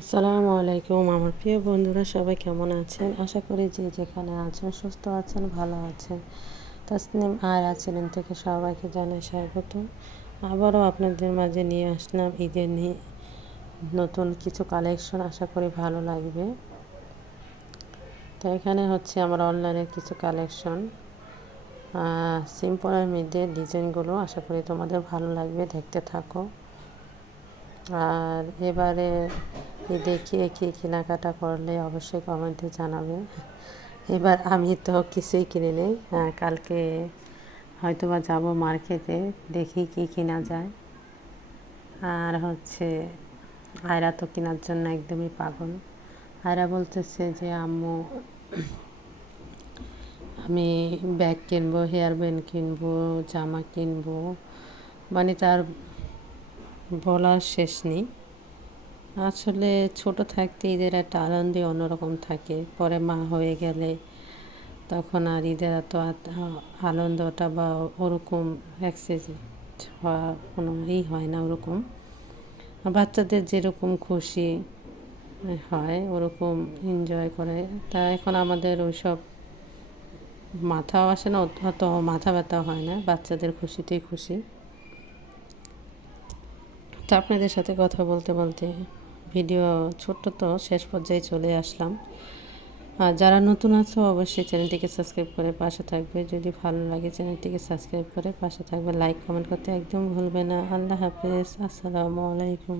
আসসালামু আলাইকুম আমার প্রিয় বন্ধুরা, সবাই কেমন আছেন? আশা করি যে যেখানে আছেন সুস্থ আছেন, ভালো আছেন। তাসনিম আর আছেন থেকে সবাইকে জানাই স্বাগত। আবারও আপনাদের মাঝে নিয়ে আসলাম ঈদের নিয়ে নতুন কিছু কালেকশন আশা করি ভালো লাগবে। তো এখানে হচ্ছে আমার অনলাইনের কিছু কালেকশন সিম্পলের মধ্যে ডিজাইনগুলো আশা করি তোমাদের ভালো লাগবে, দেখতে থাকো। আর এবারে দেখিয়ে কী কেনাকাটা করলে অবশ্যই কমেন্টে জানাবে। এবার আমি তো কিছুই কিনে নেই কালকে হয়তো বা যাব মার্কেটে, দেখি কি কেনা যায়। আর হচ্ছে, আয়রা তো কেনার জন্য একদমই পাগল। আয়রা বলতেছে যে, আম্মু, আমি ব্যাগ কিনবো, হেয়ার ব্যান্ড কিনবো, জামা কিনবো। মানে তার বলার শেষ নেই। আসলে ছোট থাকতে ঈদের একটা আনন্দই অন্যরকম থাকে। পরে মা হয়ে গেলে তখন আর ঈদের এত আনন্দটা বা ওরকম এক্সেস হওয়া কোনো ই হয় না ওরকম। বাচ্চাদের যেরকম খুশি হয়, ওরকম এনজয় করে। তা এখন আমাদের ওইসব মাথাও আসে না, অত মাথা ব্যথা হয় না, বাচ্চাদের খুশিতেই খুশি। তো আপনাদের সাথে কথা বলতে বলতে ভিডিও ছোট্ট তো, শেষ পর্যায়ে চলে আসলাম। আর যারা নতুন আছো, অবশ্যই চ্যানেলটিকে সাবস্ক্রাইব করে পাশে থাকবে। যদি ভালো লাগে, চ্যানেলটিকে সাবস্ক্রাইব করে পাশে থাকবে। লাইক, কমেন্ট করতে একদম ভুলবে না। আল্লাহ হাফিজ। আসসালামু আলাইকুম।